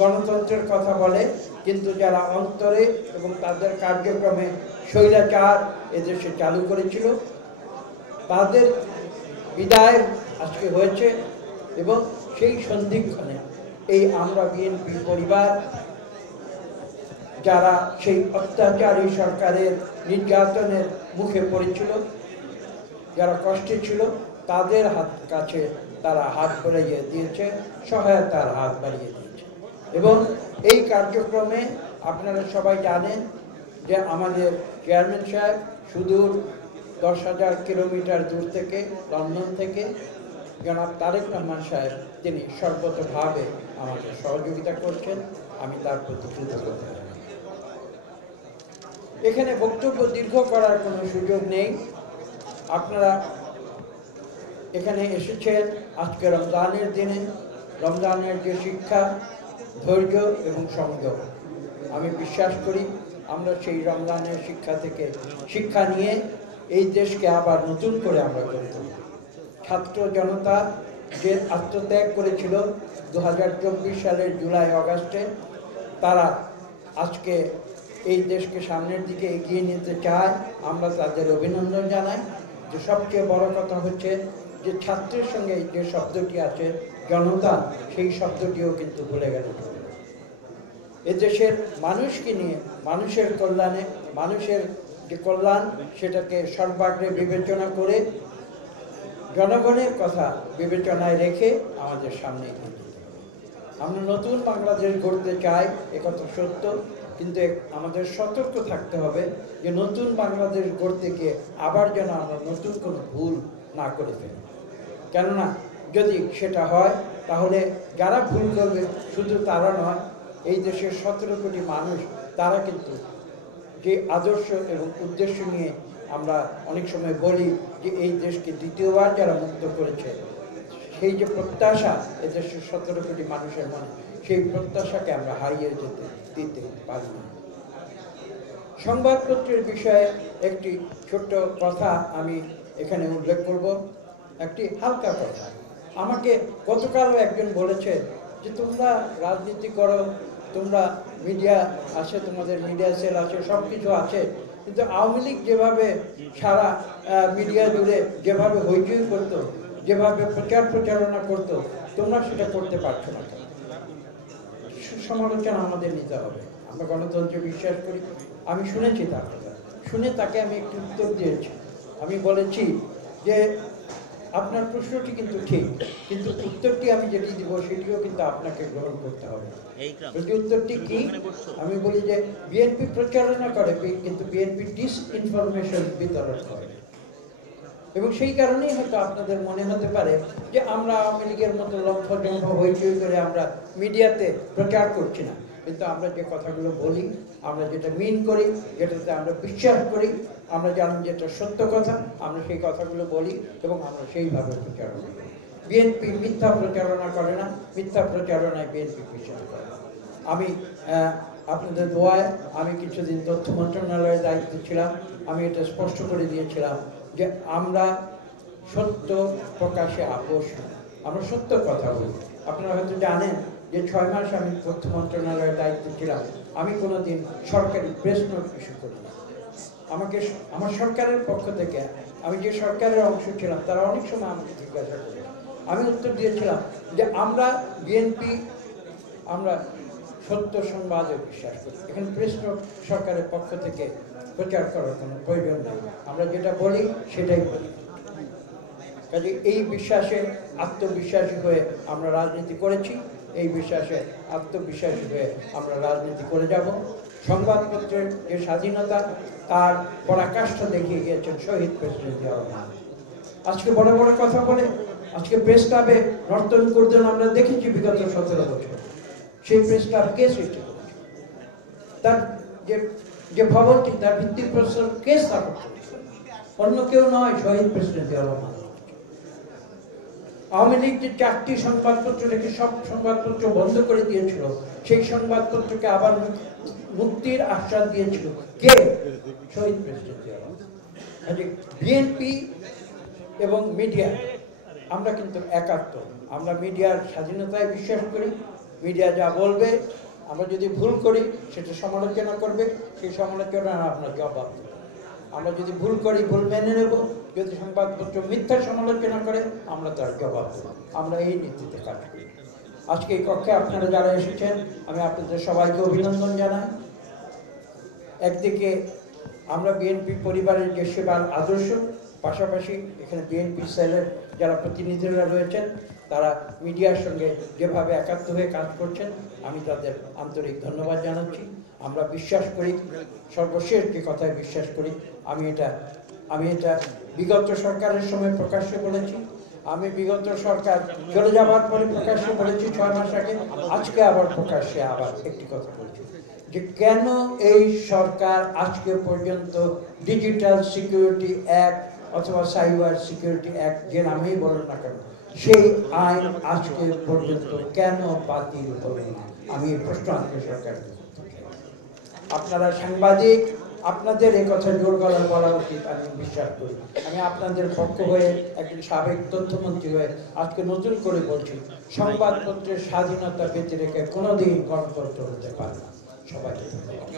গণতন্ত্রের কথা বলে, কিন্তু যারা অন্তরে এবং তাদের কার্যক্রমে স্বৈরাচার এদেশে চালু করেছিল তাদের বিদায় আজকে হয়েছে। এবং সেই সন্ধিক্ষণে এই আমরা বিএনপি পরিবার যারা সেই অত্যাচারী সরকারের নির্যাতনের মুখে পড়েছিল, যারা কষ্টে ছিল, তাদের কাছে তারা হাত বাড়িয়ে দিয়েছে, সহায়তার হাত বাড়িয়ে দিয়েছে। এবং এই কার্যক্রমে আপনারা সবাই জানেন যে আমাদের চেয়ারম্যান সাহেব সুদূর 10,000 কিলোমিটার দূর থেকে, লন্ডন থেকে, জনাব তারেক রহমান সাহেব, তিনি সর্বতভাবে আমাকে সহযোগিতা করছেন। আমি তার প্রতি কৃতজ্ঞতা জানাই। এখানে বক্তব্য দীর্ঘ করার কোনো সুযোগ নেই। আপনারা এখানে এসেছেন আজকে রমজানের দিনে। রমজানের যে শিক্ষা, ধৈর্য এবং সংযম, আমি বিশ্বাস করি আমরা সেই রমজানের শিক্ষা থেকে শিক্ষা নিয়ে এই দেশকে আবার নতুন করে আমরা গড়ে তুলব। ছাত্র জনতা যে আত্মত্যাগ করেছিল 2024 সালের জুলাই আগস্টে, তারা আজকে এই দেশকে সামনের দিকে এগিয়ে নিতে চায়। আমরা তাদের অভিনন্দন জানাই। যে সবচেয়ে বড় কথা হচ্ছে যে ছাত্রের সঙ্গে যে শব্দটি আছে জনতা, সেই শব্দটিও কিন্তু ভুলে গেল। এদেশের মানুষকে নিয়ে, মানুষের কল্যাণে, মানুষের যে কল্যাণ সেটাকে সর্বাগ্রে বিবেচনা করে, জনগণের কথা বিবেচনায় রেখে আমাদের সামনে এগিয়ে যেতে হবে। আমরা নতুন বাংলাদেশ গড়তে চাই, একথা সত্য, কিন্তু আমাদের সতর্ক থাকতে হবে যে নতুন বাংলাদেশ গড়তে গিয়ে আবার যেন আমরা নতুন কোনো ভুল না করে ফেলি। কেননা যদি সেটা হয় তাহলে যারা ভুল করবে শুধু তারা নয়, এই দেশের 17 কোটি মানুষ, তারা কিন্তু যে আদর্শ এবং উদ্দেশ্য নিয়ে আমরা অনেক সময় বলি যে এই দেশকে দ্বিতীয়বার যারা মুক্ত করেছে, সেই যে প্রত্যাশা এদেশের 17 কোটি মানুষের মনে, সেই প্রত্যাশাকে আমরা হারিয়ে দিতে পারি না। সংবাদপত্রের বিষয়ে একটি ছোট্ট কথা আমি এখানে উল্লেখ করব, একটি হালকা কথা। আমাকে গতকালও একজন বলেছে যে তোমরা রাজনীতি করো, তোমরা মিডিয়া আছে, তোমাদের মিডিয়া সেল আছে, সব কিছু আছে, কিন্তু আওয়ামী লীগ যেভাবে সারা মিডিয়া জুড়ে যেভাবে হইচই করতো, যেভাবে প্রচারণা করতো, তোমরা সেটা করতে পারছো না। সমালোচনা আমাদের নিতে হবে। আমরা গণতন্ত্রে বিশ্বাস করি। আমি শুনেছি তার কথা, শুনে তাকে আমি একটু উত্তর দিয়েছি। আমি বলেছি যে আপনার প্রশ্নটি কিন্তু ঠিক, কিন্তু উত্তরটি আমি যেটি দিব সেটিও কিন্তু আপনাকে গ্রহণ করতে হবে। যদি উত্তরটি কি, আমি বলি যে বিএনপি প্রচারণা করে, কিন্তু বিএনপি ডিসইনফরমেশন বিতরণ করে। এবং সেই কারণেই হয়তো আপনাদের মনে হতে পারে যে আমরা আওয়ামী লীগের মতো লক্ষ্যজম্ভ হইচই করে আমরা মিডিয়াতে প্রচার করছি না, কিন্তু আমরা যে কথাগুলো বলি, আমরা যেটা মিন করি, যেটাতে আমরা বিশ্বাস করি, আমরা জানি যেটা সত্য কথা, আমরা সেই কথাগুলো বলি এবং আমরা সেইভাবে প্রচারণা করি। বিএনপি মিথ্যা প্রচারণা করে না, মিথ্যা প্রচারণায় বিএনপি বিশ্বাস করে না। আমি আপনাদের দোয়ায় আমি কিছুদিন তথ্য মন্ত্রণালয়ের দায়িত্বে ছিলাম, আমি এটা স্পষ্ট করে দিয়েছিলাম যে আমরা সত্য প্রকাশে আপোষ, আমরা সত্য কথা বলি। আপনারা হয়তো জানেন যে 6 মাস আমি তথ্য মন্ত্রণালয়ের দায়িত্বে ছিলাম, আমি কোনোদিন সরকারি প্রেস নোট ইস্যু করি না। আমাকে আমার সরকারের পক্ষ থেকে, আমি যে সরকারের অংশ ছিলাম, তারা অনেক সময় আমাকে জিজ্ঞাসা করে, আমি উত্তর দিয়েছিলাম যে আমরা বিএনপি, আমরা সত্য সংবাদে বিশ্বাস করি। এখানে প্রেস নোট সরকারের পক্ষ থেকে প্রচার করার কোনো প্রয়োজন নেই, আমরা যেটা বলি সেটাই বলি। কাজে এই বিশ্বাসে আত্মবিশ্বাসী হয়ে আমরা রাজনীতি করেছি, এই বিশ্বাসে আত্মবিশ্বাসী হয়ে আমরা রাজনীতি করে যাব। সংবাদপত্রের যে স্বাধীনতা, তার পরাকাষ্ঠা দেখিয়ে গিয়েছেন শহীদ প্রেসিডেন্ট জিয়া রহমান। আজকে বড় বড় কথা বলে, আজকে প্রেস ক্লাবে নর্তন করতেন আমরা দেখেছি বিগত 17 বছর। সেই প্রেস ক্লাব কে সৃষ্টি করেছে? তার যে ভবনটি, তার ভিত্তিপ্রস্তর কে স্থাপন করেছে? অন্য কেউ নয়, শহীদ প্রেসিডেন্ট জিয়া রহমান। আওয়ামী লীগ যে 4টি সংবাদপত্র রেখে সব সংবাদপত্র বন্ধ করে দিয়েছিল, সেই সংবাদপত্রকে আবার মুক্তির আশ্বাস দিয়েছিল কে? শহীদ প্রেসিডেন্ট জিয়া রহমান। বিএনপি এবং মিডিয়া আমরা কিন্তু একাত্ম। আমরা মিডিয়ার স্বাধীনতায় বিশ্বাস করি, মিডিয়া যা বলবে, আমরা যদি ভুল করি সেটা সমালোচনা করবে, সেই সমালোচনা আপনার জবাব দেবে। আমরা যদি ভুল করি ভুল মেনে নেব, যদি সংবাদপত্র মিথ্যা সমালোচনা করে আমরা তার জবাব দেব। আমরা এই নীতিতে কাজ করি। আজকে এই কক্ষে আপনারা যারা এসেছেন আমি আপনাদের সবাইকে অভিনন্দন জানাই। একদিকে আমরা বিএনপি পরিবারের যে সেবার আদর্শ, পাশাপাশি এখানে বিএনপি সেলের যারা প্রতিনিধিরা রয়েছেন তারা মিডিয়ার সঙ্গে যেভাবে একাত্ম হয়ে কাজ করছেন আমি তাদের আন্তরিক ধন্যবাদ জানাচ্ছি। আমরা বিশ্বাস করি, সর্বশেষ যে কথায় বিশ্বাস করি, আমি এটা বিগত সরকারের সময় প্রকাশ্যে বলেছি, আমি বিগত সরকার চলে যাবার পরে প্রকাশ্যে বলেছি 6 মাস আগে, আজকে আবার প্রকাশ্যে আবার একটি কথা বলছি যে কেন এই সরকার আজকে পর্যন্ত ডিজিটাল সিকিউরিটি অ্যাক্ট অথবা সাইবার সিকিউরিটি অ্যাক্ট যে নামেই বলেন না কেন, সেই আইন আজকে পর্যন্ত কেন বাতিল হলো না? আমি এই প্রশ্ন আজকে সরকারকে করতে চাই। আপনারা সাংবাদিক, আপনাদের এই কথা জোর গলায় বলা উচিত আমি বিশ্বাস করি। আমি আপনাদের পক্ষ হয়ে একজন সাবেক তথ্যমন্ত্রী হয়ে আজকে নতুন করে বলছি, সংবাদপত্রের স্বাধীনতা বেঁচে রেখে কোনোদিন গণতন্ত্র হতে পারে না। সবাইকে ধন্যবাদ।